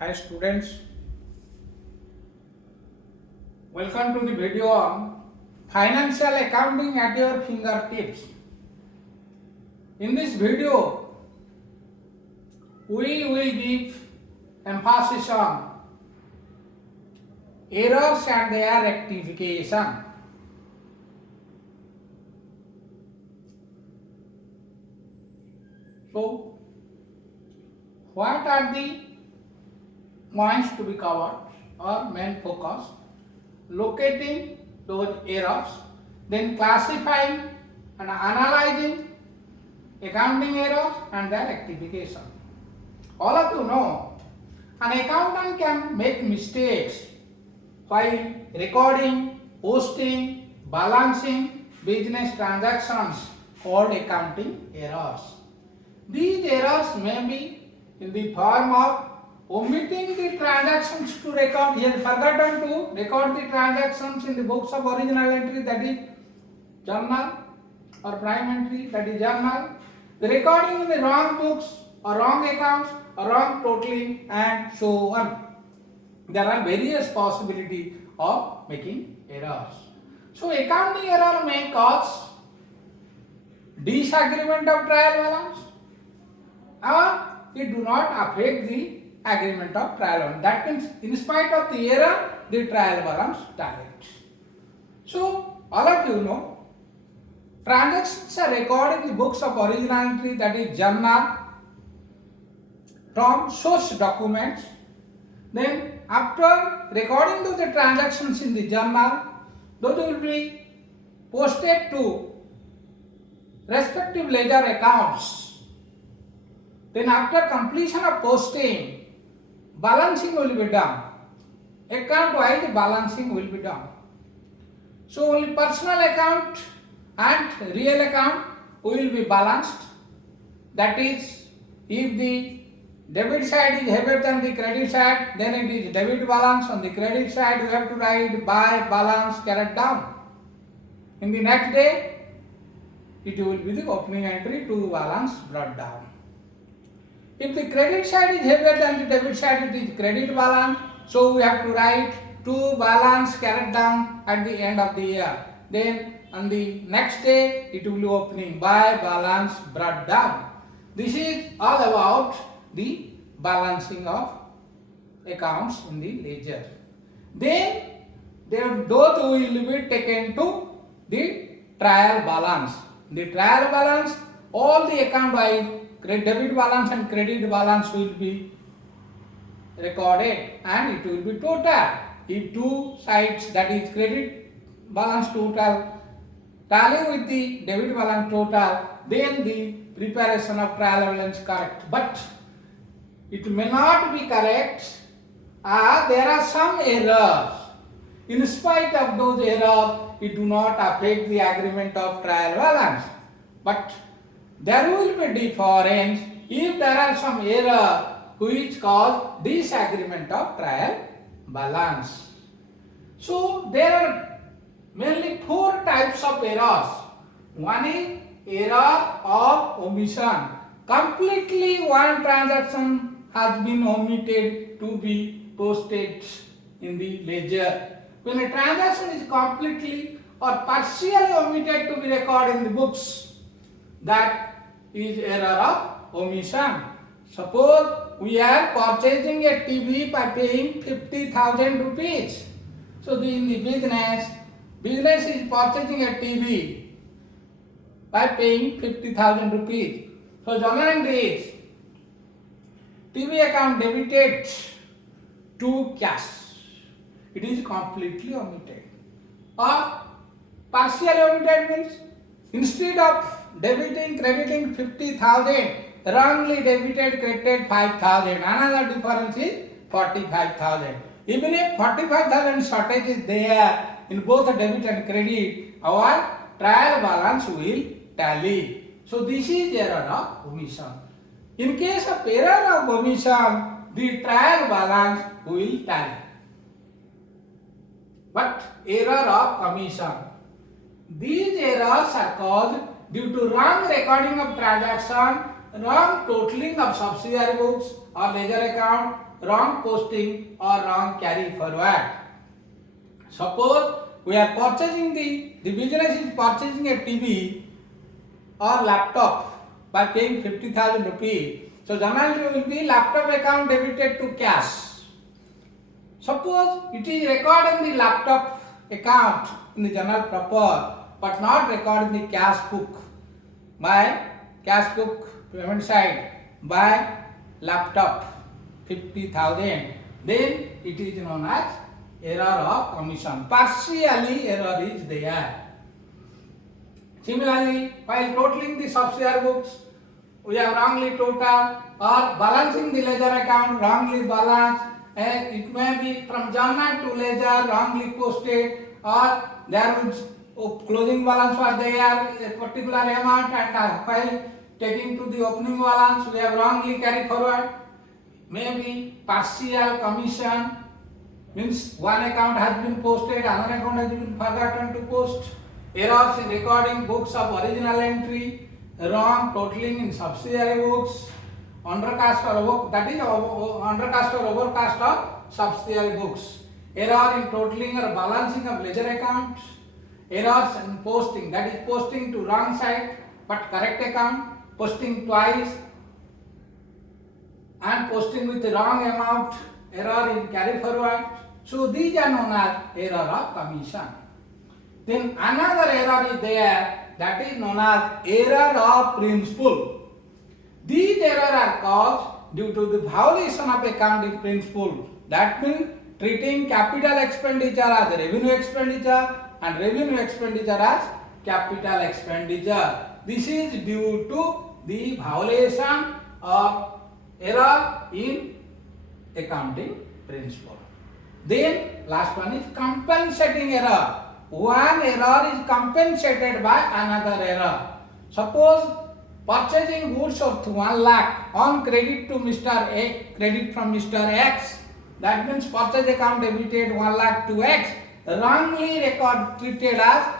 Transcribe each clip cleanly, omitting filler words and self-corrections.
Hi students, welcome to the video on financial accounting at your fingertips. In this video, we will give emphasis on errors and their rectification. So, what are the points to be covered or main focus? Locating those errors, then classifying and analyzing accounting errors and their rectification. All of you know an accountant can make mistakes while recording, posting, balancing business transactions called accounting errors. These errors may be in the form of omitting the transactions to record. He has forgotten to record the transactions in the books of original entry, that is journal, or prime entry, that is journal. The recording in the wrong books or wrong accounts or wrong totaling and so on. There are various possibilities of making errors. So accounting error may cause disagreement of trial balance, or it do not affect the agreement of trial balance. That means in spite of the error, the trial balance tallies. So all of you know, transactions are recorded in the books of original entry, that is journal, from source documents. Then after recording those transactions in the journal, those will be posted to respective ledger accounts. Then after completion of posting, balancing will be done. Account-wise balancing will be done. So only personal account and real account will be balanced. That is, if the debit side is heavier than the credit side, then it is debit balance. On the credit side, you have to write by balance carried down. In the next day, it will be the opening entry to balance brought down. If the credit side is heavier than the debit side, it is credit balance. So we have to write to balance carried down at the end of the year. Then on the next day, it will be opening by balance brought down. This is all about the balancing of accounts in the ledger. Then those will be taken to the trial balance. The trial balance, all the account wise, debit balance and credit balance will be recorded and it will be total. If two sides, that is credit balance total, tally with the debit balance total, then the preparation of trial balance is correct. But it may not be correct. There are some errors. In spite of those errors, it do not affect the agreement of trial balance. But there will be difference if there are some error which cause disagreement of trial balance. So there are mainly four types of errors. One is error of omission. Completely one transaction has been omitted to be posted in the ledger. When a transaction is completely or partially omitted to be recorded in the books, that is error of omission. Suppose we are purchasing a TV by paying 50,000 rupees. So in the business is purchasing a TV by paying 50,000 rupees. So journal entry is TV account debited to cash. It is completely omitted. Or partially omitted means instead of crediting 50,000, wrongly debited, credited 5,000. Another difference is 45,000. Even if 45,000 shortage is there in both debit and credit, our trial balance will tally. So this is error of omission. In case of error of omission, the trial balance will tally. But error of commission, these errors are caused due to wrong recording of transaction, wrong totaling of subsidiary books or ledger account, wrong posting or wrong carry forward. Suppose we are purchasing the business is purchasing a TV or laptop by paying 50,000 rupees. So generally will be laptop account debited to cash. Suppose it is recorded in the laptop account in the journal proper, but not recorded in the cash book payment side by laptop 50,000. Then it is known as error of commission. Partially error is there. Similarly, while totaling the subsidiary books, we have wrongly total, or balancing the ledger account wrongly balanced, and it may be from journal to ledger wrongly posted, or there was closing balance was there a particular amount, and while taking to the opening balance we have wrongly carried forward. Maybe partial commission, means one account has been posted, another account has been forgotten to post. Errors in recording books of original entry, wrong totaling in subsidiary books, undercast or over, that is undercast or overcast of subsidiary books. Error in totaling or balancing of ledger accounts. Errors in posting, that is posting to wrong side but correct account, posting twice and posting with the wrong amount, error in carry forward. So these are known as error of commission. Then another error is there, that is known as error of principle. These errors are caused due to the violation of accounting principle. That means treating capital expenditure as revenue expenditure and revenue expenditure as capital expenditure. This is due to the violation of error in accounting principle. Then last one is compensating error. One error is compensated by another error. Suppose purchasing goods of 1 lakh on credit to Mr. A, credit from Mr. X. That means purchase account debited 1 lakh to X, wrongly treated as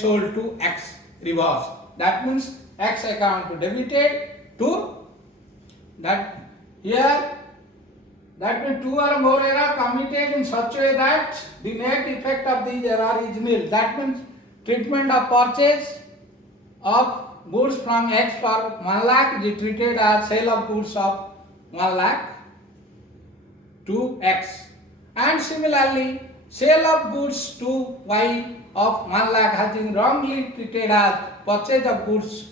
sold to X, reverse. That means X account debited to that. Here that means 2 or more error committed in such a way that the net effect of these error is nil. That means treatment of purchase of goods from X for 1 lakh is treated as sale of goods of 1 lakh to X. And similarly, sale of goods to Y of 1 lakh has been wrongly treated as purchase of goods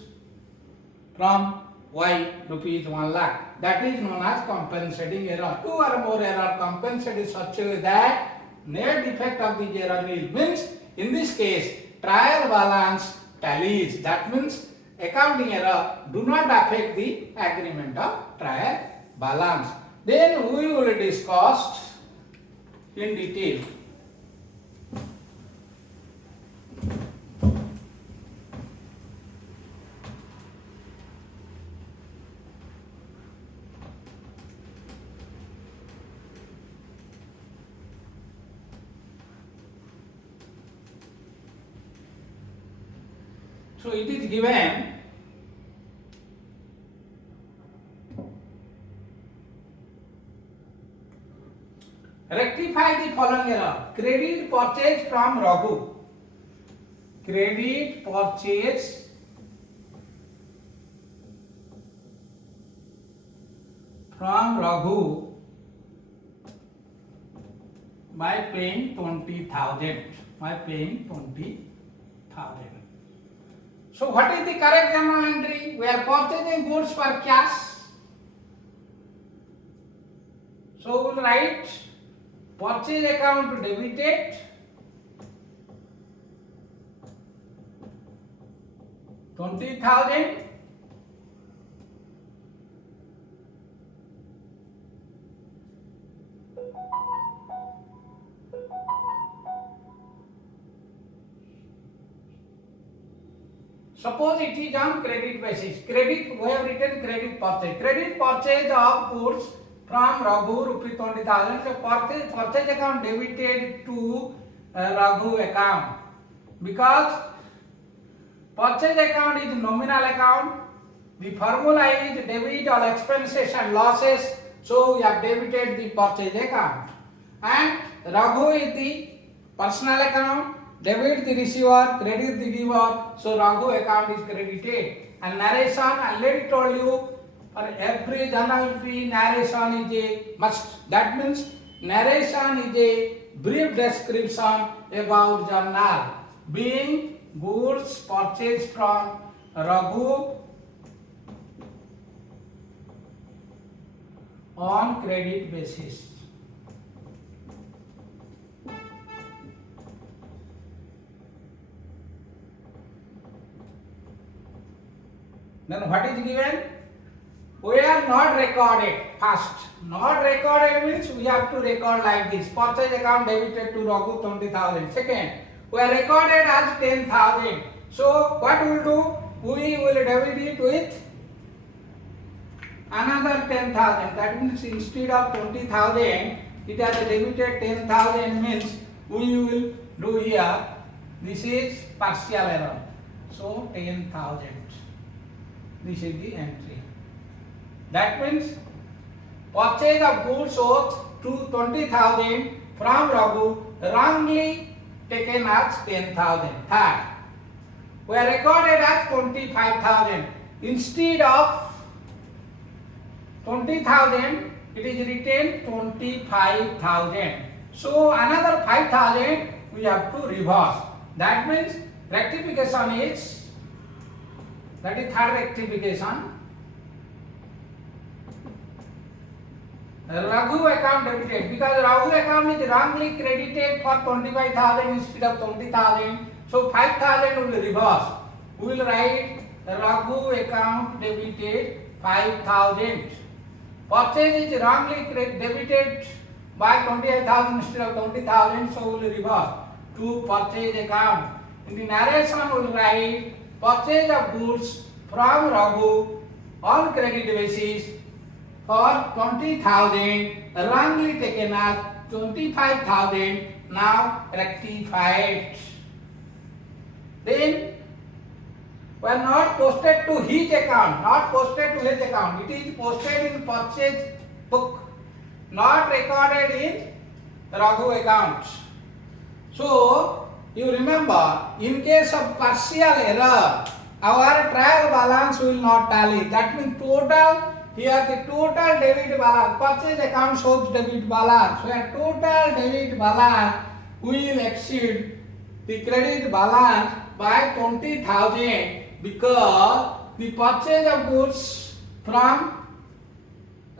from Y rupees 1 lakh. That is known as compensating error. 2 or more error compensated in such a way that net effect of the error nil. Means in this case trial balance tallies. That means accounting error do not affect the agreement of trial balance. Then we will discuss in detail. So it is given rectify the following error. Credit purchase from Raghu. Credit purchase from Raghu by paying 20,000. By paying 20,000. So what is the correct journal entry? We are purchasing goods for cash. So we will write purchase account debited 20,000 Suppose it is on credit basis. Credit, we have written credit purchase. Credit purchase of goods from Raghu rupees 20,000. So purchase account debited to Raghu account. Because purchase account is nominal account. The formula is debit all expenses and losses So we have debited the purchase account. And Raghu is the personal account, debit the receiver, credit the giver. So Raghu account is credited. And narration, I already told you, for every journal entry, narration is a must. That means narration is a brief description about journal, being goods purchased from Raghu on credit basis. Then what is given? We are not recorded. First, not recorded means we have to record like this. Purchase account debited to Raghu 20,000. Second, we are recorded as 10,000. So what we will do? We will debit it with another 10,000. That means instead of 20,000, it has debited 10,000 means we will do here. This is partial error. So 10,000. This is the entry. That means purchase of goods worth to 20,000 from Raghu wrongly taken as 10,000. Third, we are recorded as 25,000. Instead of 20,000, it is written 25,000. So another 5,000 we have to reverse. That means rectification is, that is third rectification. Raghu account debited, because Raghu account is wrongly credited for 25,000 instead of 20,000. So 5,000 will reverse. We will write Raghu account debited 5,000. Purchase is wrongly debited by 28,000 instead of 20,000. So we will reverse to purchase account. In the narration we will write purchase of goods from Raghu on credit basis for 20,000 wrongly taken as 25,000, now rectified. Then we are not posted to his account, not posted to his account. It is posted in purchase book, not recorded in Raghu account. So you remember, in case of partial error, our trial balance will not tally. That means total. Here the total debit balance, purchase account shows debit balance. Where total debit balance will exceed the credit balance by 20,000 because the purchase of goods from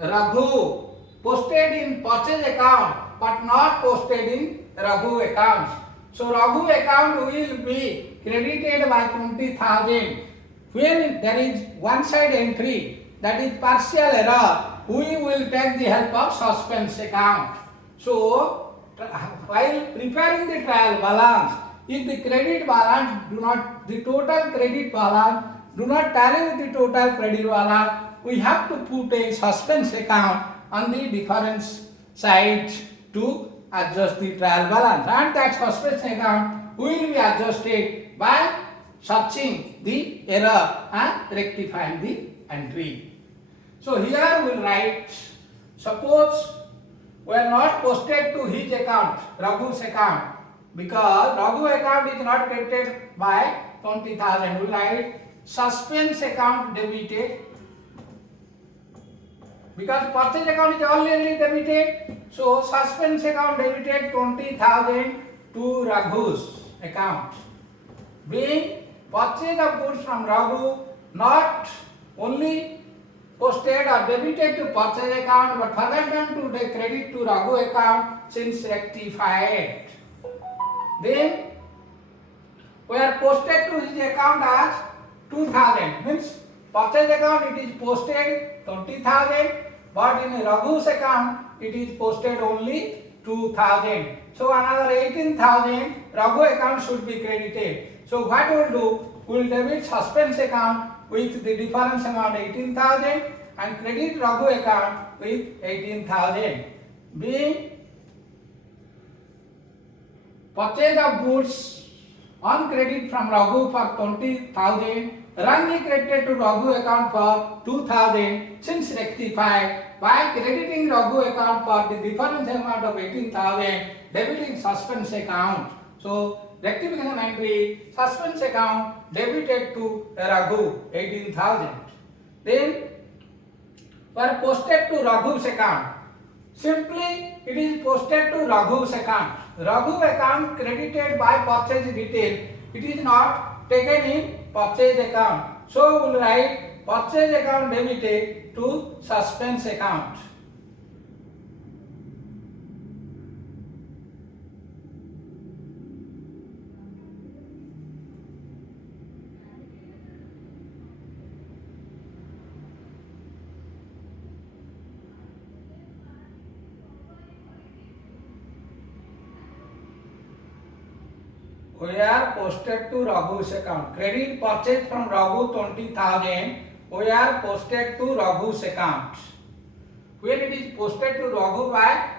Raghu posted in purchase account but not posted in Raghu account. So Raghu account will be credited by 20,000. When there is one side entry, that is partial error, we will take the help of suspense account. So while preparing the trial balance, if the credit balance the total credit balance do not tally with the total credit balance, we have to put a suspense account on the difference side to adjust the trial balance, and that suspense account will be adjusted by searching the error and rectifying the entry. So here we will write, suppose we are not posted to his account, Raghu's account, because Raghu account is not credited by 20,000. We will write suspense account debited, because purchase account is already debited. So suspense account debited 20,000 to Raghu's account. Being purchase of goods from Raghu not only posted or debited to purchase account but forgotten to the credit to Raghu account since rectified. Then we are posted to his account as 2,000. Means purchase account it is posted 20,000, but in Raghu's account it is posted only 2,000. So another 18,000 Raghu account should be credited. So what we will do? We will debit suspense account with the difference amount 18,000 and credit Raghu account with 18,000. Being purchase of goods on credit from Raghu for 20,000 wrongly credited to Raghu account for 2,000 since rectified, by crediting Raghu account for the difference amount of 18,000, debiting suspense account. So rectification entry, suspense account debited to Raghu 18,000. Then were posted to Raghu's account. Simply it is posted to Raghu's account. Raghu account credited by purchase detail. It is not taken in purchase account. So we will write purchase account debited to suspense account. We are posted to Raghu's account. Credit purchase from Raghu 20,000. We are posted to Raghu's account. When it is posted to Raghu by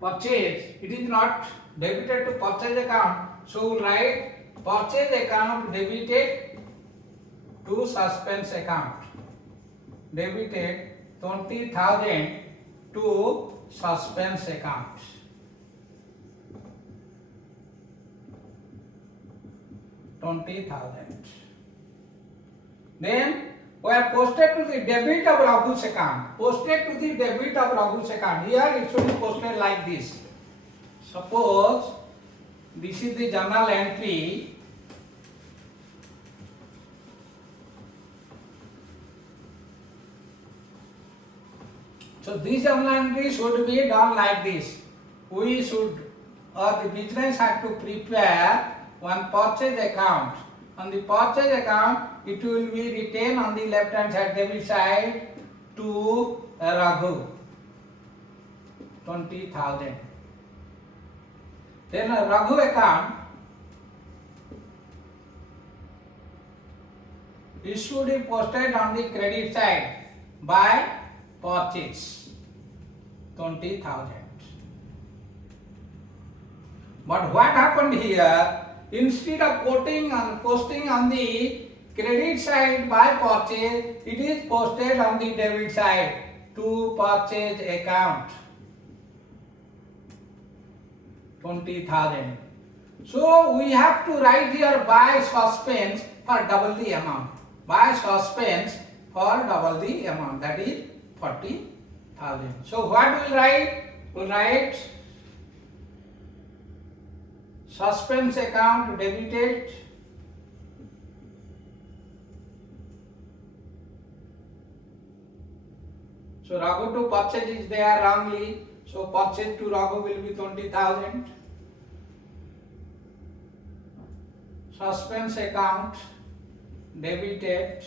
purchase, it is not debited to purchase account. So we will write purchase account debited to suspense account. Debited 20,000 to suspense account. Then we are posted to the debit of Raghu's account. Posted to the debit of Raghu's account. Here it should be posted like this. Suppose this is the journal entry. So this journal entry should be done like this. We should, or the business had to prepare one purchase account. On the purchase account, it will be written on the left hand side, debit side to Raghu 20,000. Then a Raghu account, it should be posted on the credit side by purchase 20,000. But what happened here? Instead of posting on the credit side by purchase, it is posted on the debit side to purchase account 20,000. So we have to write here by suspense for double the amount. By suspense for double the amount, that is 40,000. So what we will write? We will write suspense account debited so Raghu to purchase is there wrongly, so purchase to Raghu will be 20,000. Suspense account debited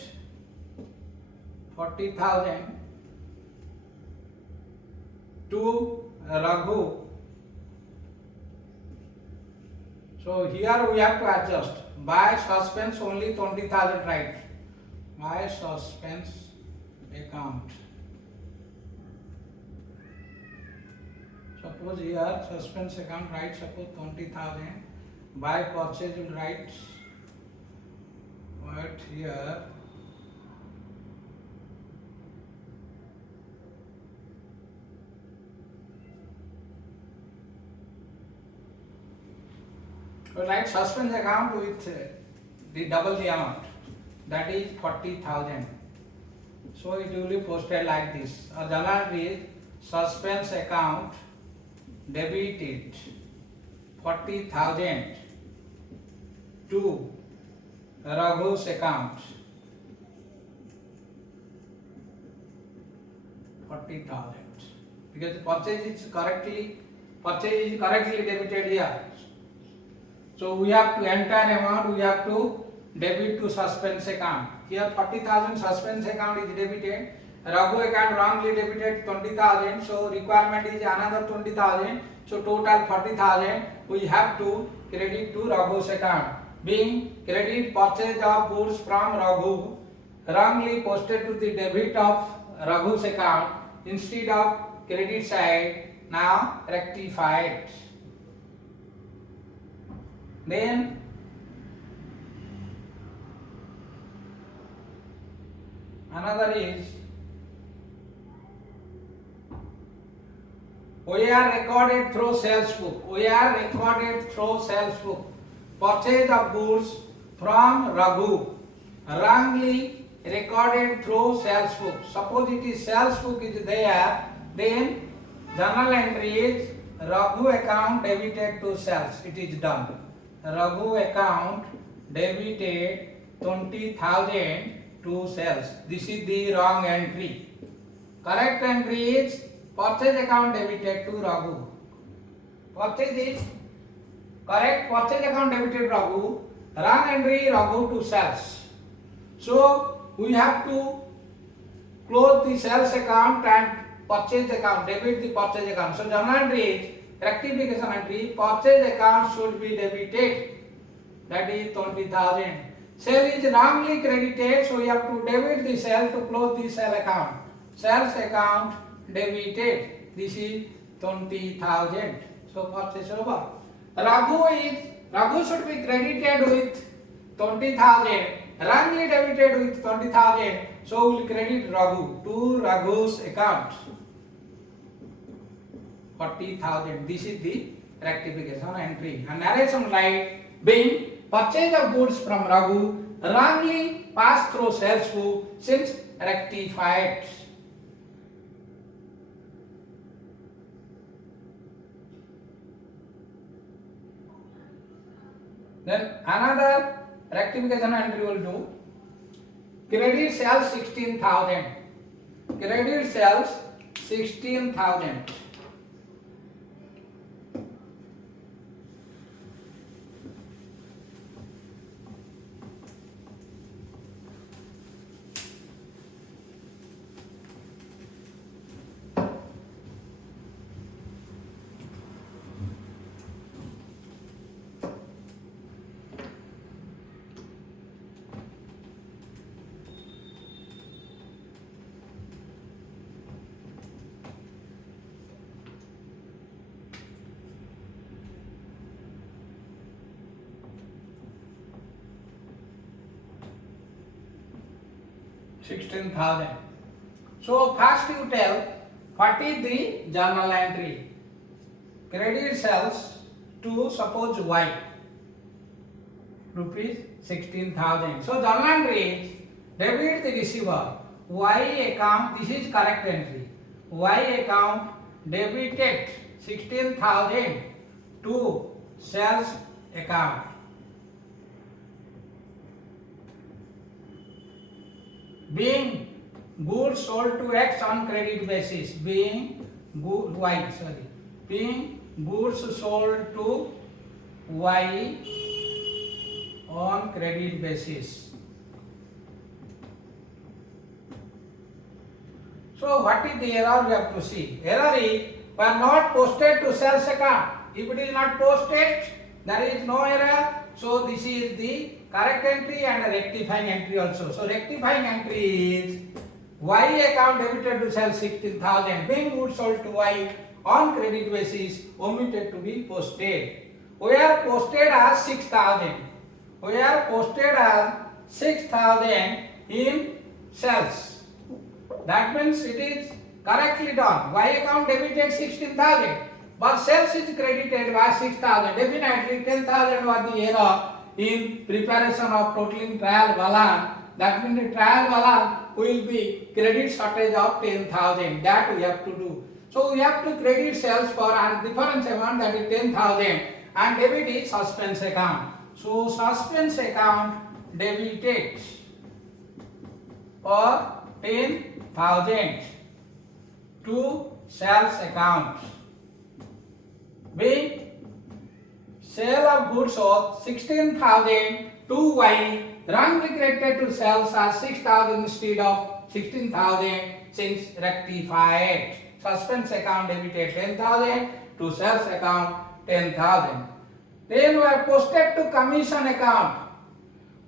40,000 to Raghu. So here we have to adjust. By suspense only 20,000 right. By suspense account. Suppose here suspense account write suppose 20,000. By purchase will write what here. So write suspense account with the double the amount, that is 40,000. So it will be posted like this. A journal is suspense account debited 40,000 to Raghu's account 40,000 because purchase is correctly debited here. So we have to entire amount we have to debit to suspense account. Here 40,000 suspense account is debited. Raghu account wrongly debited 20,000. So requirement is another 20,000. So total 40,000 we have to credit to Raghu's account. Being credit purchase of goods from Raghu wrongly posted to the debit of Raghu's account instead of credit side, now rectified. Then Another is we are recorded through sales book. We are recorded through sales book. Purchase of goods from Raghu. Wrongly recorded through sales book. Suppose it is sales book is there, then journal entry is Raghu account debited to sales. It is done. Raghu account debited 20,000 to sales. This is the wrong entry. Correct entry is purchase account debited to Raghu. Purchase is correct. Purchase account debited Raghu. Wrong entry Raghu to sales. So we have to close the sales account and purchase account, debit the purchase account. So journal entry is rectification entry. Purchase account should be debited. That is 20,000. Sale is wrongly credited, so we have to debit the sale to close the sale account. Sales account debited. This is 20,000. So purchase over. Raghu should be credited with 20,000. Wrongly debited with 20,000. So we will credit Raghu to Raghu's account. 40,000. This is the rectification entry. And narration right being purchase of goods from Raghu wrongly passed through sales book since rectified. Then another rectification entry will do credit sales 16,000. Credit sales 16,000. $16,000. So first you tell what is the journal entry. Credit sales to suppose Y rupees 16,000. So journal entry is debit the receiver Y account. This is correct entry. Y account debited 16,000 to sales account. Being goods sold to X on credit basis. Being goods sold to Y on credit basis. So what is the error we have to see? Error is we are not posted to sales account. If it is not posted, there is no error. So this is the correct entry and a rectifying entry also. So rectifying entry is Y account debited to sales 16,000. Being goods sold to Y on credit basis omitted to be posted. We are posted as 6,000. We are posted as 6,000 in sales. That means it is correctly done. Y account debited 16,000, but sales is credited by 6,000. Definitely 10,000 was the error in preparation of totaling trial balance. That means the trial balance will be credit shortage of 10,000. That we have to do. So we have to credit sales for a difference amount, that is 10,000, and debit is suspense account. So suspense account debited for 10,000 to sales account. Being sale of goods of 16,000 to Y wrongly credited to sales as 6,000 instead of 16,000 since rectified. Suspense account debited 10,000 to sales account 10,000. Then we are posted to commission account.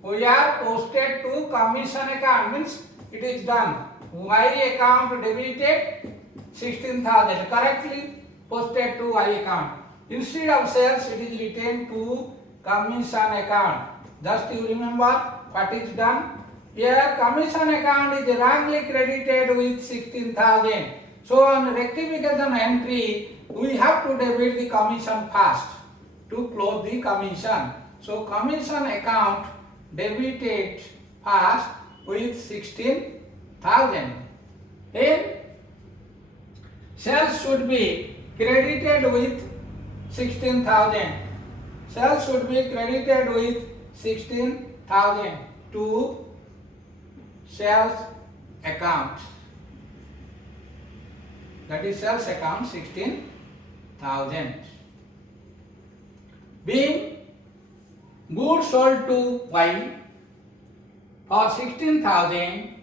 We are posted to commission account, means it is done. Y account debited 16,000, correctly posted to Y account. Instead of sales, it is written to commission account. Just you remember what is done. Here commission account is wrongly credited with 16,000. So on rectification entry, we have to debit the commission first to close the commission. So commission account debited first with 16,000. Then sales should be credited with 16,000. Sales should be credited with 16,000 to sales account. That is sales account 16,000. Being goods sold to Y for 16,000,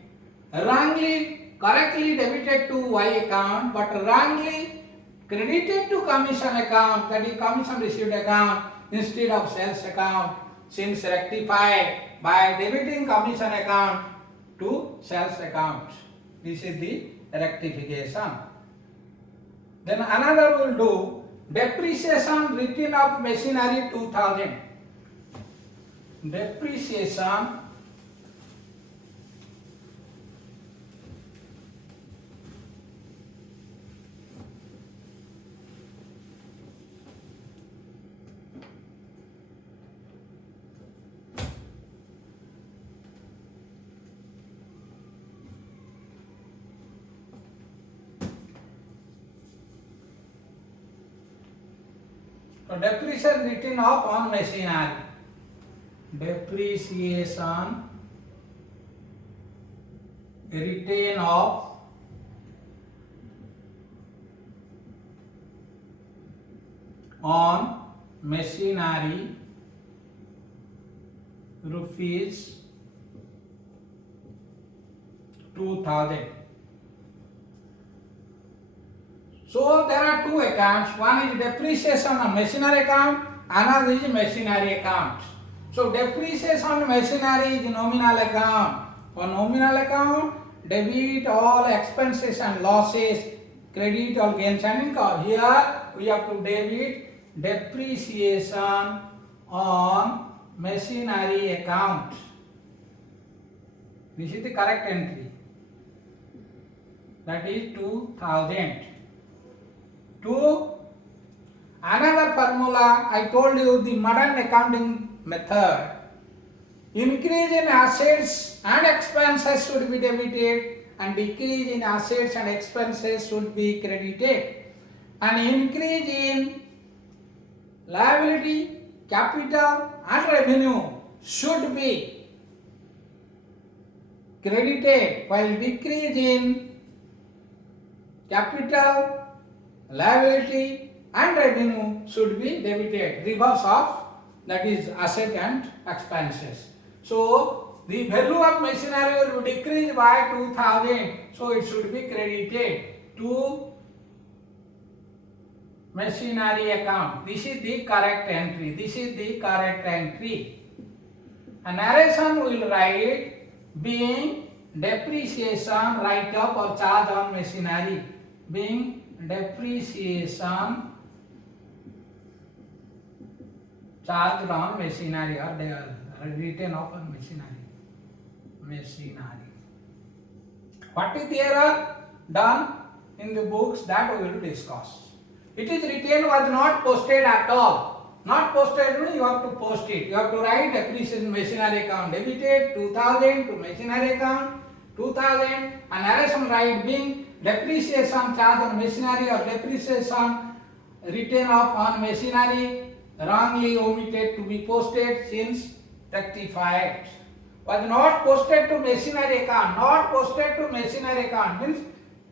correctly debited to Y account but wrongly credited to commission account, that is commission received account instead of sales account, since rectified by debiting commission account to sales account. This is the rectification. Then another will do depreciation written of machinery 2000. Depreciation depreciation written off on machinery. Depreciation written off on machinery rupees 2000. So there are two accounts. One is depreciation on machinery account, another is machinery account. So depreciation on machinery is nominal account. For nominal account, debit all expenses and losses, credit all gains and income. Here we have to debit depreciation on machinery account. This is the correct entry. That is 2000. To another formula, I told you the modern accounting method. Increase in assets and expenses should be debited and decrease in assets and expenses should be credited. And increase in liability, capital and revenue should be credited, while decrease in capital, liability and revenue should be debited. Reverse of, that is asset and expenses. So the value of machinery will decrease by 2000, so it should be credited to machinery account. This is the correct entry. This is the correct entry. A narration will write being depreciation write up or charge on machinery. Being depreciation charged on machinery or they are written off on machinery. What is the error done in the books, that we will discuss. It is written was not posted at all. Not posted means you have to post it. You have to write depreciation machinery account debited 2000 to machinery account 2000 and narration write being depreciation charge on machinery or depreciation written off on machinery wrongly omitted to be posted since rectified. Was not posted to machinery account. Not posted to machinery account means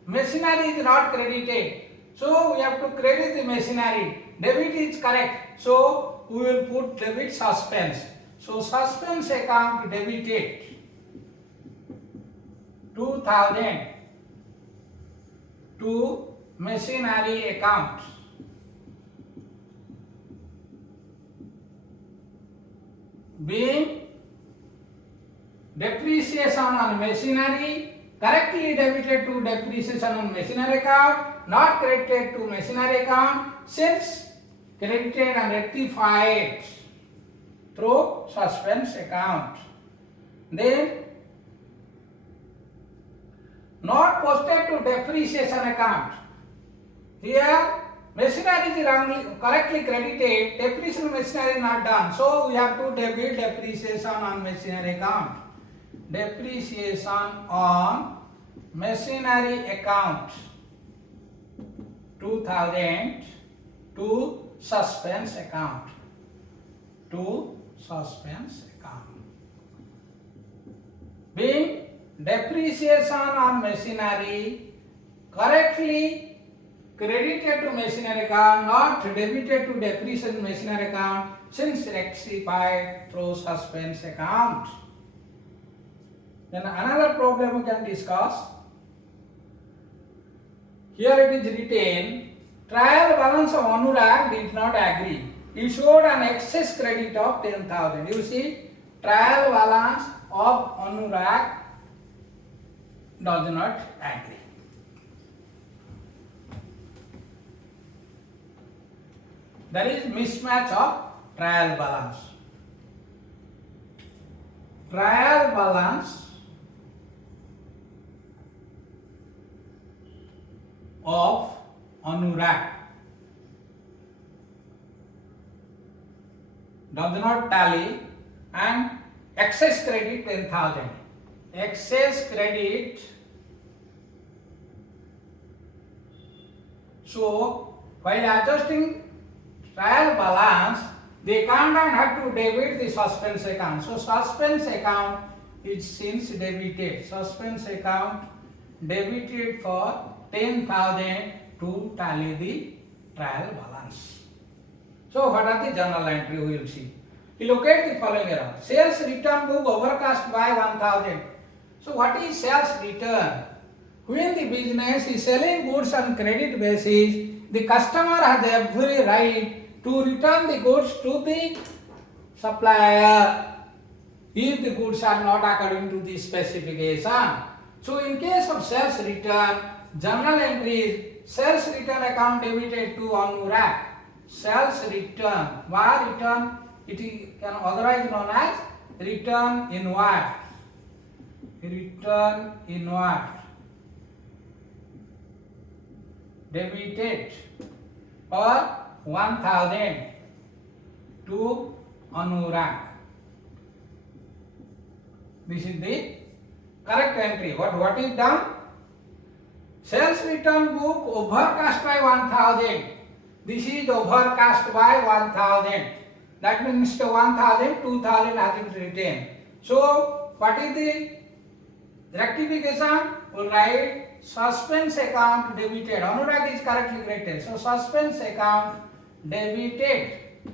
machinery is not credited. So we have to credit the machinery. Debit is correct. So we will put debit suspense. So suspense account debited 2000 to machinery account. Being depreciation on machinery correctly debited to depreciation on machinery account, not credited to machinery account since credited and rectified through suspense account. Then not posted to depreciation account. Here machinery is correctly credited, depreciation machinery not done. So we have to debit depreciation on machinery account. Depreciation on machinery account 2000 to suspense account. To suspense account. Being depreciation on machinery correctly credited to machinery account, not debited to depreciation machinery account, since rectified through suspense account. Then another problem we can discuss. Here it is written, trial balance of Anurag did not agree. He showed an excess credit of 10,000. You see, trial balance of Anurag does not agree. There is mismatch of trial balance. Trial balance of Anurag does not tally, and excess credit 10,000. Excess credit. So while adjusting trial balance, the accountant had to debit the suspense account. So suspense account is since debited. Suspense account debited for 10,000 to tally the trial balance. So what are the journal entry we will see? We locate the following error. Sales return book overcast by 1,000. So what is sales return? When the business is selling goods on credit basis, the customer has every right to return the goods to the supplier if the goods are not according to the specification. So in case of sales return, journal entry is sales return account debited to Anurag. Sales return, why return? It can otherwise known as return inward. Return inward. Debited for 1,000 to Anurag. This is the correct entry. What is done? Sales return book overcast by 1,000. This is overcast by 1,000. That means 1,000, 2,000 has been written. So what is the rectification? We'll write suspense account debited. Anurag is correctly credited. So suspense account debited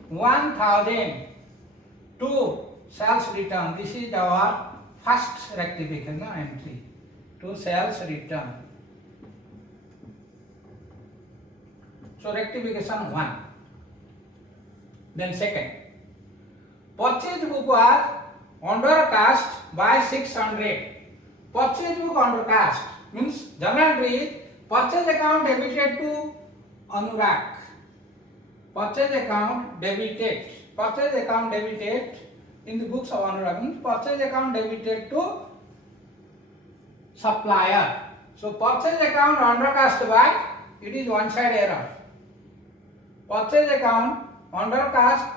1,000 to sales return. This is our first rectification entry to sales return. So rectification 1. Then second, purchase book was undercast by 600. Purchase book undercast means journal entry purchase account debited to Anurag. Purchase account debited. Purchase account debited in the books of Anurag means purchase account debited to supplier. So purchase account undercast by, it is one side error. Purchase account undercast,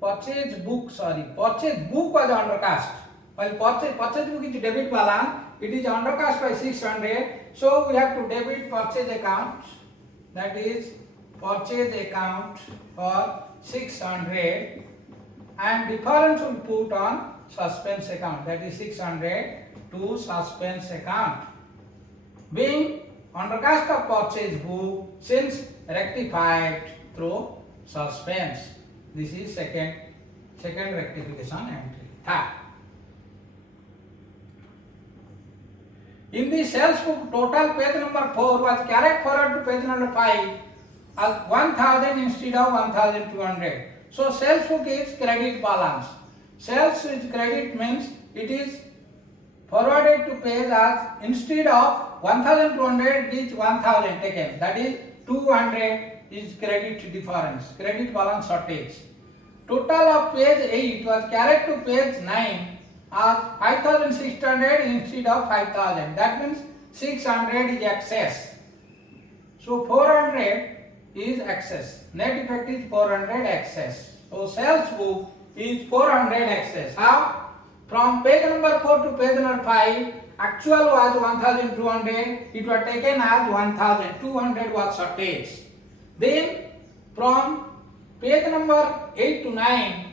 purchase book was undercast. While purchase book is debit balance, it is undercast by 600. So we have to debit purchase account, that is purchase account for 600, and difference will put on suspense account, that is 600 to suspense account. Being undercast of purchase book since rectified through suspense. This is second rectification entry. Third, in the sales book, total page number 4 was carried forward to page number 5 as 1,000 instead of 1,200. So sales book is credit balance. Sales is credit means it is forwarded to page as instead of 1,200 is 1,000 taken. That is 200 is credit difference, credit balance shortage. Total of page 8 was carried to page 9 as 5600 instead of 5000. That means 600 is excess. So 400 is excess. Net effect is 400 excess. So sales book is 400 excess. How? From page number 4 to page number 5, actual was 1200. It was taken as 1200 was shortage. Then from page number 8 to 9,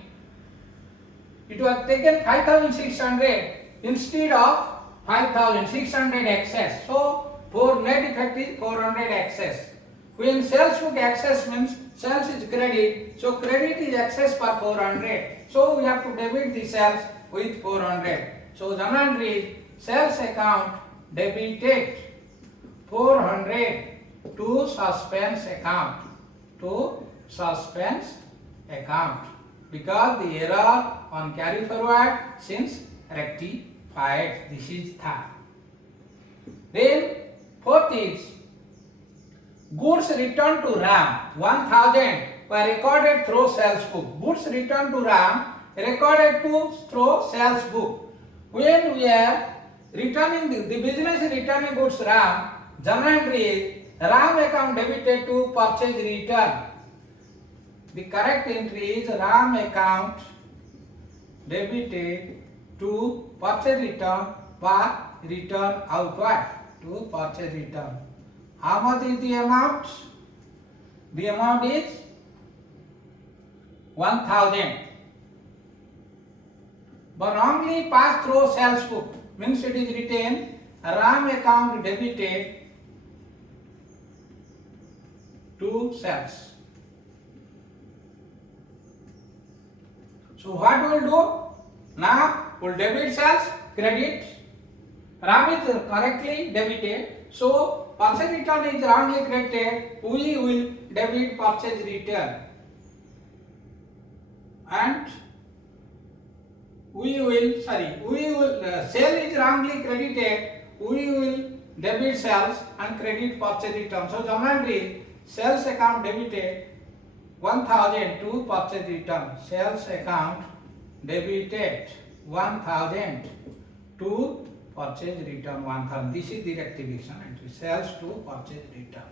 it was taken 5600 instead of 5600 excess. So for net effect is 400 excess. When sales book excess means sales is credit, so credit is excess for 400. So we have to debit the sales with 400. So the entry is sales account debited 400 to suspense account. To suspense account, because the error on carry forward since rectified. This is third. Then fourth is goods returned to RAM 1000 were recorded through sales book. Goods returned to RAM recorded through sales book. When we are returning the business is returning goods RAM, journal entry is RAM account debited to purchase return. The correct entry is RAM account debited to purchase return for return outward to purchase return. How much is the amount? The amount is 1000. But wrongly passed through sales book means it is written RAM account debited to sales. So what we will do? Now we will debit sales, credit. RAM is correctly debited. So purchase return is wrongly credited. We will debit purchase return. And sale is wrongly credited. We will debit sales and credit purchase return. So journal entry sales account debited 1000 to purchase return. Sales account debited 1000 to purchase return 1000. This is the rectification entry. Sales to purchase return.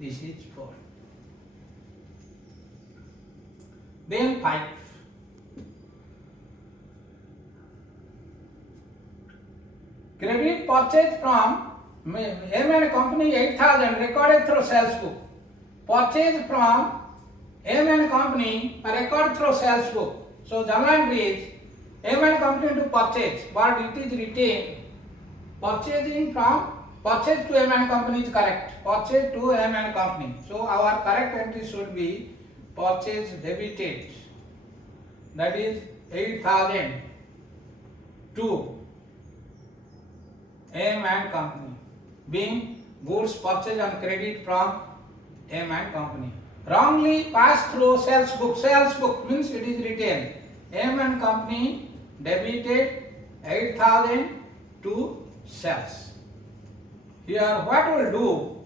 This is 4. Then 5. Credit purchase from M&A company 8000 recorded through sales book. Purchase from M&A company recorded through sales book. So journal entry is M&A company to purchase, but it is written purchasing from purchase to M&A company is correct. Purchase to M&A company. So our correct entry should be purchase debited. That is 8000 to M&A company, being goods purchased on credit from M&A company. Wrongly passed through sales book. Sales book means it is written M&A company debited 8000 to sales. Here what we will do?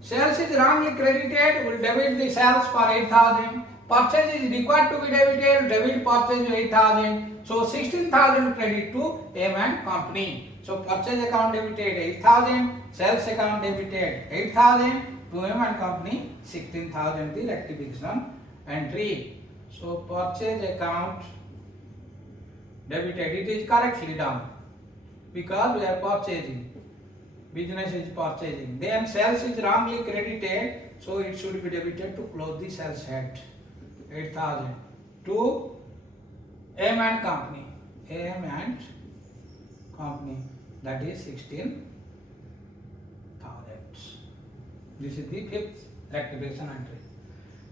Sales is wrongly credited, we will debit the sales for 8000. Purchase is required to be debited, debit purchase 8000. So 16,000 credit to M&A company. So purchase account debited 8,000, sales account debited 8,000 to M&A company 16,000 the rectification entry. So purchase account debited, it is correctly done because we are purchasing. Business is purchasing. Then sales is wrongly credited, so it should be debited to close the sales head 8,000 to M&A company. M&A company, that is 16,000. This is the fifth rectification entry.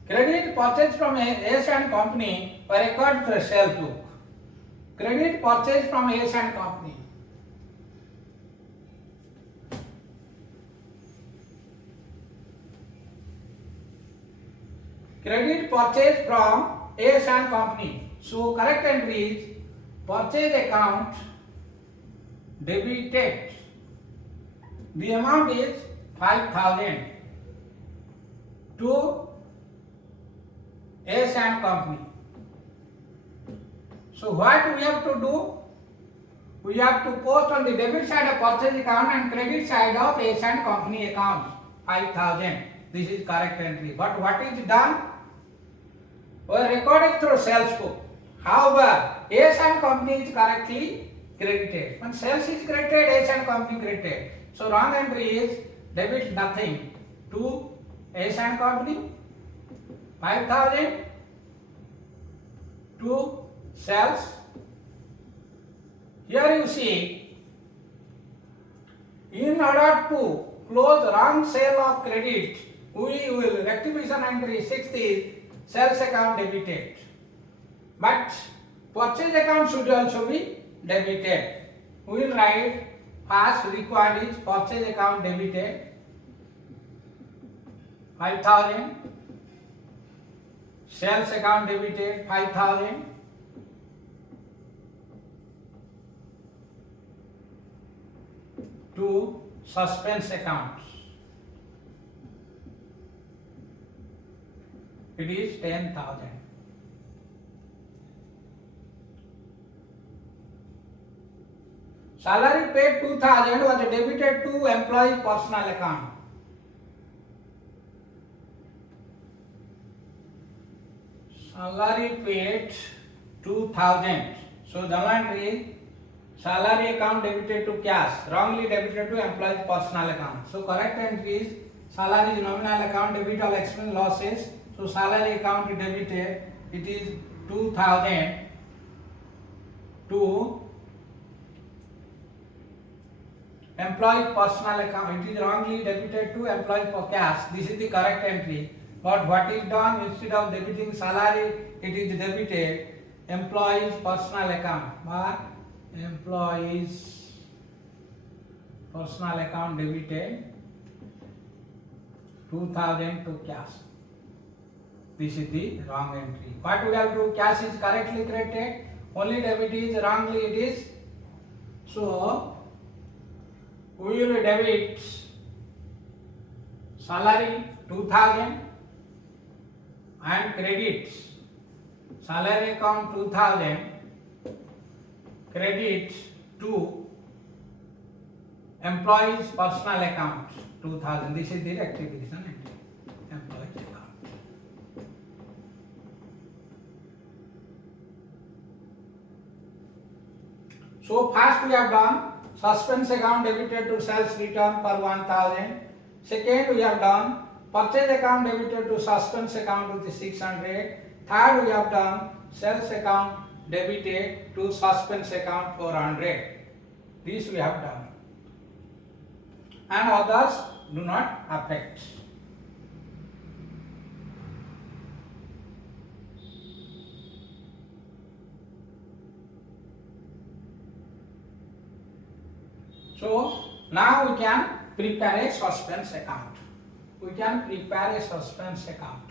Credit purchase from Asian company were recorded through sales book. Credit purchase from Asian company. Credit purchase from Asian company. So correct entry is purchase account debited. The amount is 5,000 to Asian company. So what we have to do? We have to post on the debit side of purchase account and credit side of S and company account 5,000. This is correct entry. But what is done? We recorded through sales book. However, S and company is correctly credited. When sales is credited, S and company credited. So wrong entry is debit nothing to S and company 5,000 to sales. Here you see, in order to close wrong sale of credit, we will rectification entry 6 is sales account debited. But purchase account should also be debited. We will write first required is purchase account debited 5,000, sales account debited 5,000, to suspense account. It is 10,000. Salary paid 2,000 was debited to employee personal account. Salary paid 2,000. So the entry is salary account debited to cash, wrongly debited to employee's personal account. So correct entry is salary is nominal account, debit all expense losses. So salary account is debited. It is 2,000 to employee personal account. It is wrongly debited to employee for cash. This is the correct entry. But what is done, instead of debiting salary, it is debited employee's personal account. But employees personal account debited 2,000 to cash. This is the wrong entry. What we have to do? Cash is correctly credited, only debit is wrongly it is. So we will debit salary 2,000 and credit salary account 2,000, credit to employees personal account 2,000. This is the rectification entry. Employees account. So first we have done suspense account debited to sales return for 1,000. Second we have done purchase account debited to suspense account with 600. Third we have done sales account debited to suspense account 400. This we have done. And others do not affect. So now we can prepare a suspense account. We can prepare a suspense account.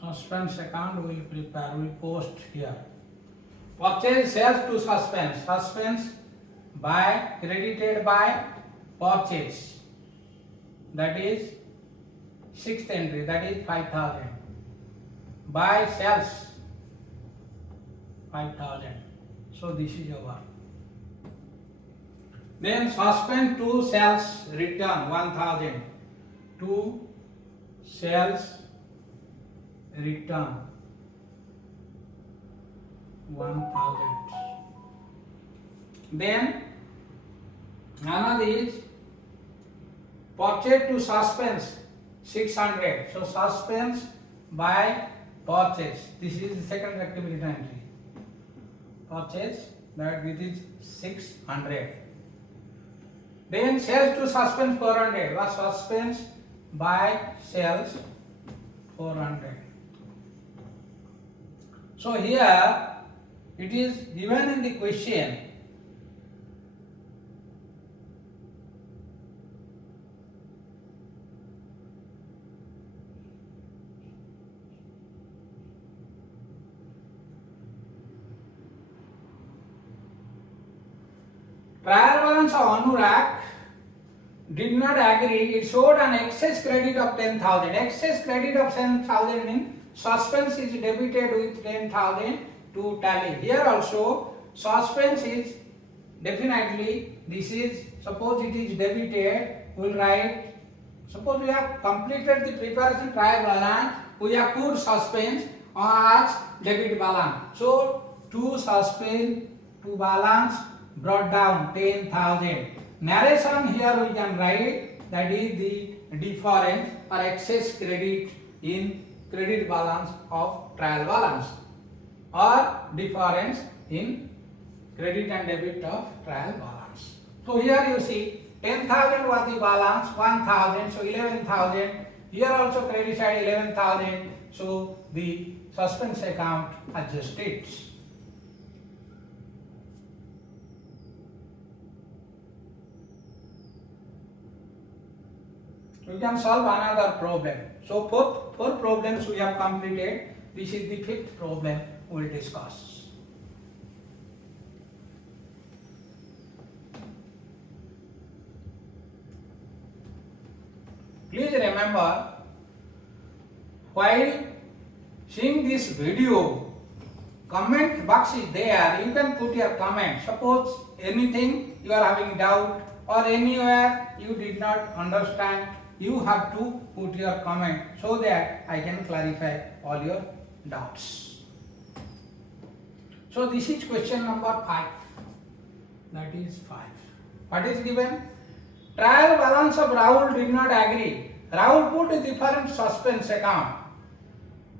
Suspense account we will prepare, we will post here. Purchase sales to suspense. Suspense by credited by purchase. That is sixth entry, that is 5,000. By sales 5,000. So this is over. Then suspense to sales return 1,000. To sales return 1,000. Then another is purchase to suspense 600. So suspense by purchase. This is the second rectification entry. Purchase, that it is 600. Then sales to suspense 400. Was suspense by sales 400. So here it is given in the question Trial balance of Anurag did not agree. It showed an excess credit of 10,000. Excess credit of 10,000 means suspense is debited with 10,000 to tally. Here also suspense is definitely, this is, suppose it is debited, we will write, suppose we have completed the preparation trial balance, we have put suspense as debit balance. So to suspense to balance brought down 10,000. Narration here we can write that is the difference or excess credit in credit balance of trial balance or difference in credit and debit of trial balance. So here you see 10,000 was the balance, 1,000, so 11,000. Here also credit side 11,000, so the suspense account adjusted. We can solve another problem. So four problems we have completed. This is the fifth problem we will discuss. Please remember, while seeing this video, comment box is there. You can put your comment. Suppose anything you are having doubt or anywhere you did not understand, you have to put your comment so that I can clarify all your doubts. So this is question number 5. That is 5. What is given? Trial balance of Rahul did not agree. Rahul put a different suspense account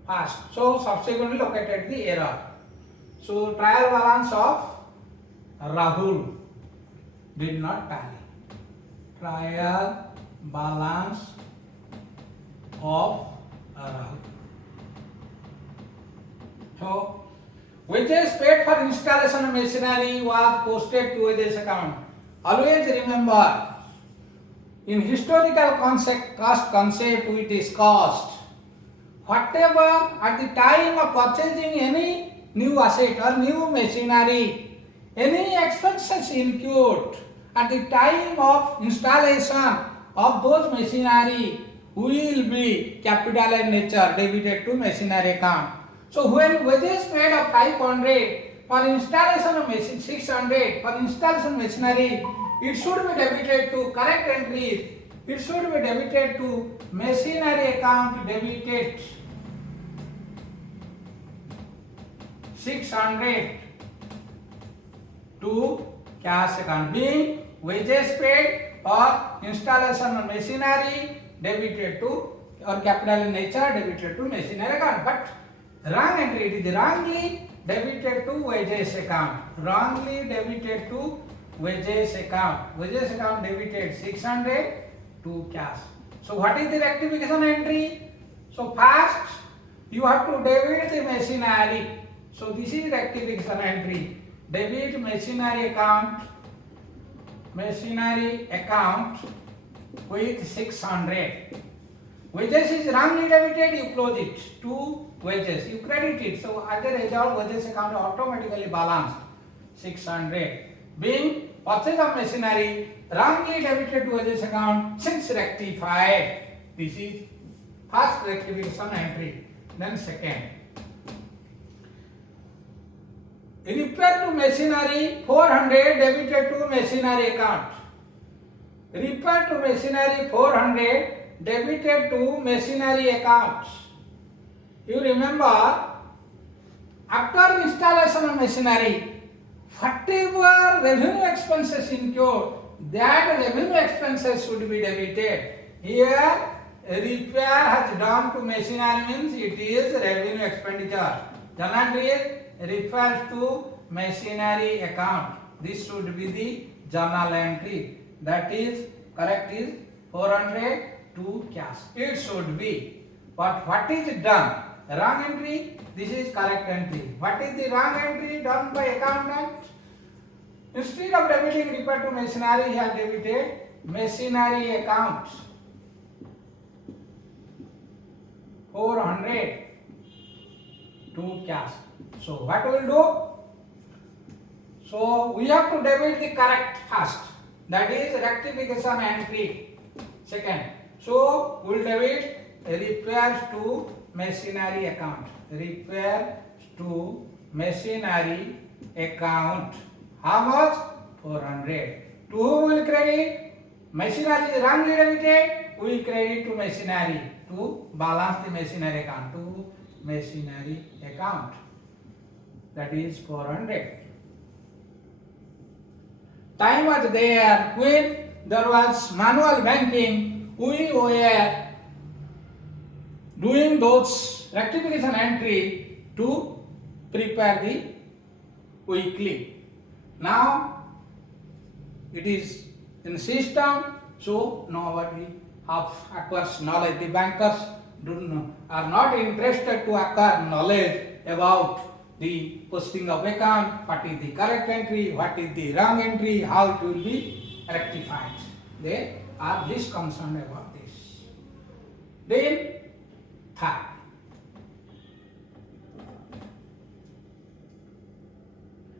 first. So subsequently located the error. So trial balance of Rahul did not tally. Trial balance of Rahul. So wages paid for installation of machinery was posted to wages account. Always remember, in historical cost concept we discussed, whatever at the time of purchasing any new asset or new machinery, any expenses incurred at the time of installation of those machinery will be capital in nature, debited to machinery account. So when wages paid of 500 for installation of machine, 600 for installation machinery, it should be debited to correct entries. It should be debited to machinery account, debited 600 to cash account, being wages paid for installation of machinery debited to or capital in nature debited to machinery account. But wrong entry, it is wrongly debited to wages account. Wrongly debited to wages account. Wages account debited 600 to cash. So what is the rectification entry? So first you have to debit the machinery. So this is rectification entry. Debit machinery account with 600. Wages is wrongly debited, you close it to wages, you credit it. So as a result, wages account automatically balanced 600. Being purchase of machinery wrongly debited to wages account, since rectified. This is first rectification entry. Then second, repair to machinery 400 debited to machinery account. Repair to machinery 400 debited to machinery account. You remember, after installation of machinery, whatever revenue expenses incurred, that revenue expenses should be debited. Here, repair has done to machinery means it is revenue expenditure. Journal entry refers to machinery account. This should be the journal entry. That is correct is 400 to cash. It should be. But what is done? Wrong entry. This is correct entry. What is the wrong entry done by accountant? Instead of debiting repair to machinery, he has debited machinery account 400 to cash. So what we will do? So we have to debit the correct first. That is rectification entry second. So we will debit repairs to machinery account. Repairs to machinery account. How much? 400. To whom will credit? Machinery is wrongly debited. We will credit to machinery to balance the machinery account. To machinery account. That is 400. Time was there when there was manual banking. We were doing those rectification entry to prepare the weekly. Now it is in system, so nobody acquires knowledge. The bankers are not interested to acquire knowledge about the posting of account, what is the correct entry, what is the wrong entry, how it will be rectified. They are least concerned about this. Then third,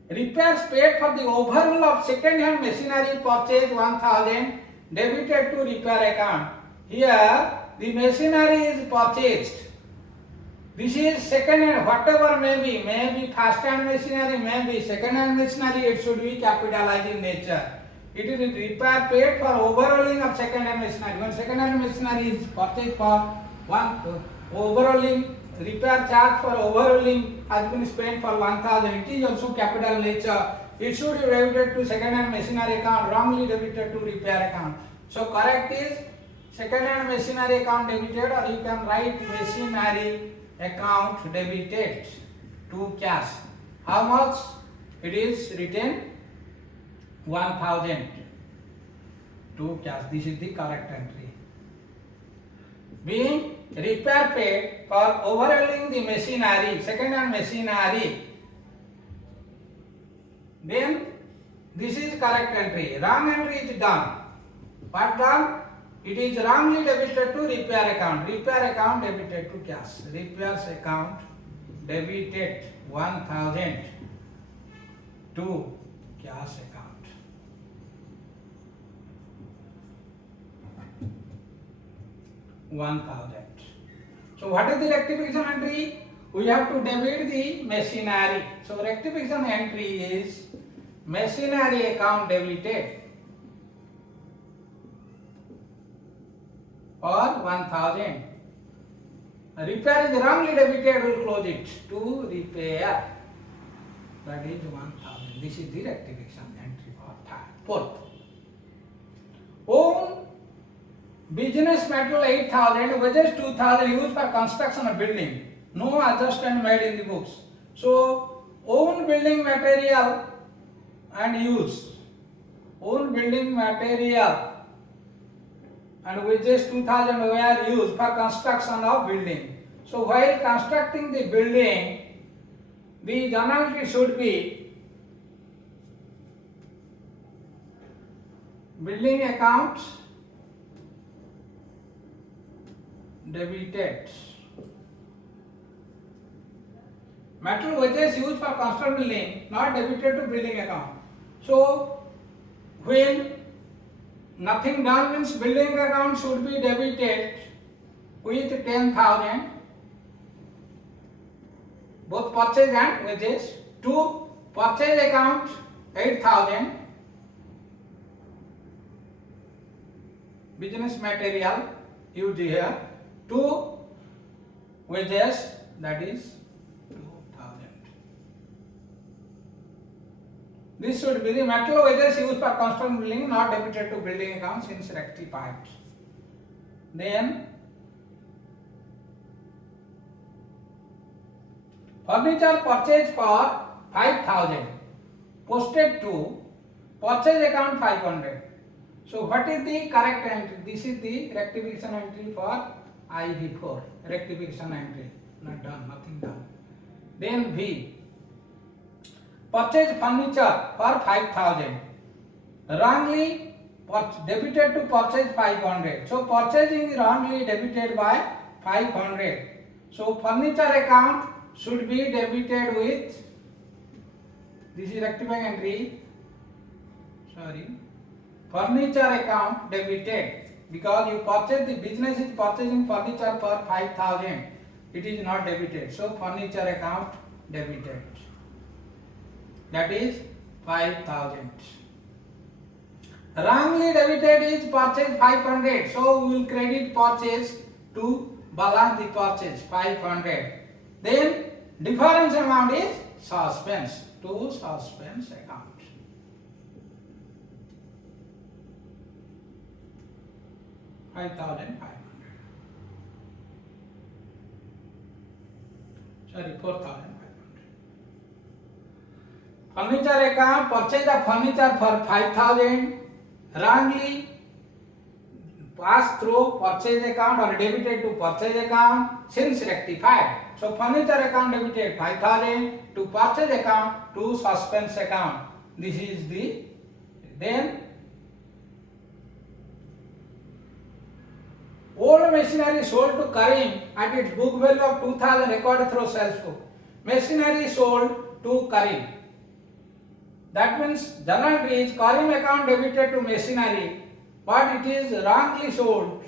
repairs paid for the overhaul of second-hand machinery purchase 1000 debited to repair account. Here the machinery is purchased. This is second-hand, whatever may be first-hand machinery, may be second-hand machinery, it should be capitalized in nature. It is repair paid for overhauling of second-hand machinery. When second-hand machinery is purchased for one overhauling, repair charge for overhauling has been spent for 1000. It is also capital nature. It should be debited to second-hand machinery account, wrongly debited to repair account. So correct is second-hand machinery account debited, or you can write machinery account debited to cash. How much? It is written 1000 to cash. This is the correct entry. Being repair paid for overhauling the machinery, second-hand machinery, then this is correct entry. Wrong entry is done. What done? It is wrongly debited to repair account. Repair account debited to cash. Repairs account debited 1000 to cash account. So what is the rectification entry? We have to debit the machinery. So rectification entry is machinery account debited for 1000. Repair is wrongly debited, we will close it to repair. That is 1000. This is the rectification entry for fourth. Own business material 8000, wages 2000 used for construction of building. No adjustment made in the books. So own building material and use. Own building material and wages 2000 were used for construction of building. So while constructing the building, the journal entry should be building account debited. Material wages used for construction building not debited to building account. So when nothing done means building account should be debited with 10,000, both purchase and wages. To purchase account 8,000, business material used here. To wages, that is 2,000. This should be the material wages used for construction building not debited to building account since rectified. Then furniture purchased for 5,000 posted to purchase account 500. So what is the correct entry? This is the rectification entry for IV4. Rectification entry. Not done, nothing done. Then V. Purchase furniture for 5,000. Wrongly debited to purchase 500. So purchasing is wrongly debited by 500. So furniture account should be debited with This is rectifying entry. Sorry. Furniture account debited. Because you purchase, the business is purchasing furniture for 5,000. It is not debited. So furniture account debited. That is 5,000. Wrongly debited is purchase 500. So we will credit purchase to balance the purchase 500. Then difference amount is suspense to suspense account. $5,500. Sorry, 4,500. Furniture account, purchase the furniture for 5,000. Wrongly passed through purchase account or debited to purchase account since rectified. So furniture account debited 5,000 to purchase account to suspense account. This is the then old machinery sold to Karim at its book value of 2,000 recorded through sales book. Machinery sold to Karim. That means journal entry is Karim account debited to machinery, but it is wrongly sold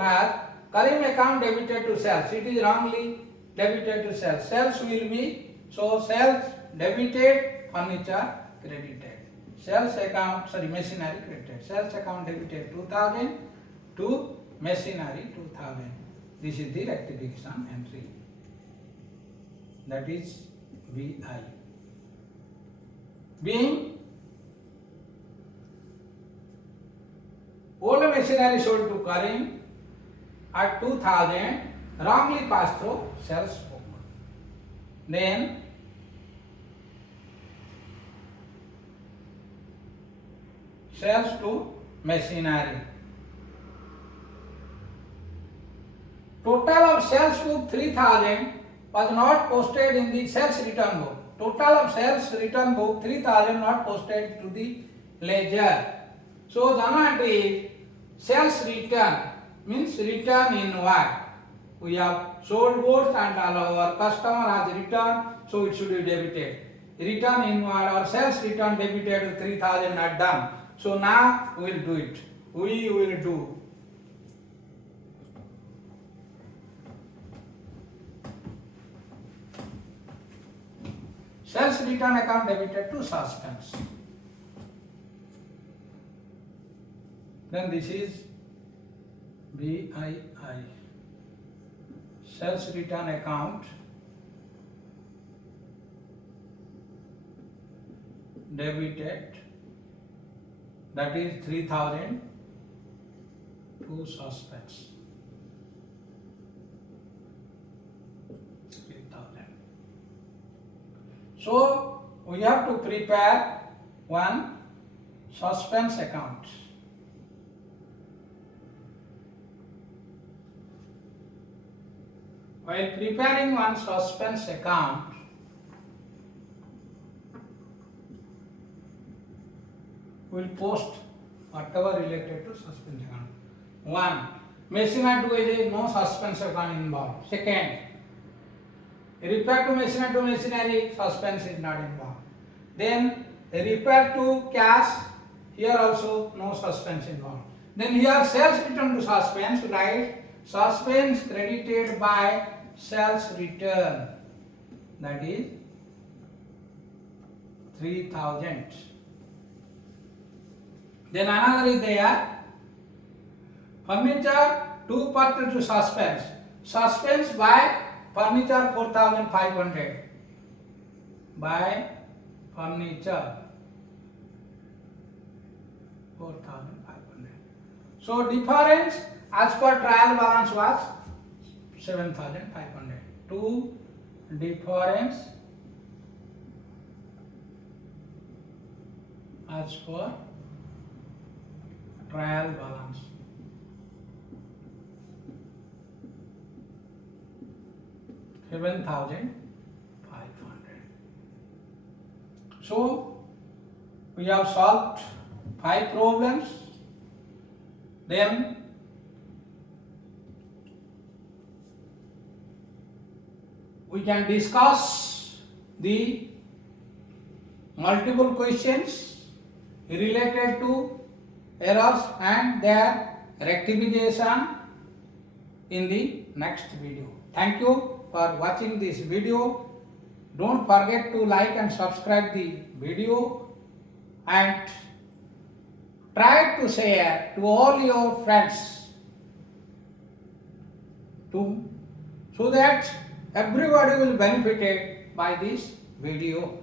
as Karim account debited to sales. It is wrongly debited to sales. Sales will be, so sales debited, furniture credited. Sales account, sorry, machinery credited. Sales account debited 2,000 to machinery 2,000. This is the rectification entry. That is VI. Being old machinery sold to Karim at 2,000, wrongly passed through sales book. Then sales to machinery. Total of sales book 3,000 was not posted in the sales return book. Total of sales return book 3,000 not posted to the ledger. So journal entry sales return means return in what? We have sold goods and our customer has returned, so it should be debited. Return in what? Or sales return debited 3,000 not done. So now we will do it. We will do. Sales return account debited to suspense. Then this is VII. Sales return account debited, that is 3,000 to suspense. 3,000. So we have to prepare one suspense account. While preparing one suspense account, we will post whatever related to suspense account. 1. Machinery to is no suspense account involved. Second, repair to machinery, suspense is not involved. Then repair to cash, here also no suspense involved. Then here sales return to suspense, right? Suspense credited by sales return, that is 3,000. Then another is there, furniture to purchase to suspense. Suspense by furniture 4,500. By furniture 4,500. So difference as per trial balance was 7,500. To difference as per trial balance. $7,500. So we have solved 5 problems. Then we can discuss the multiple questions related to errors and their rectification in the next video. Thank you for watching this video. Don't forget to like and subscribe the video and try to share to all your friends so that everybody will benefit by this video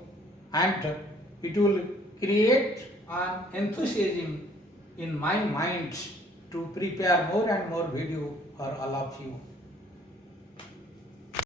and it will create an enthusiasm in my mind to prepare more and more video for all of you.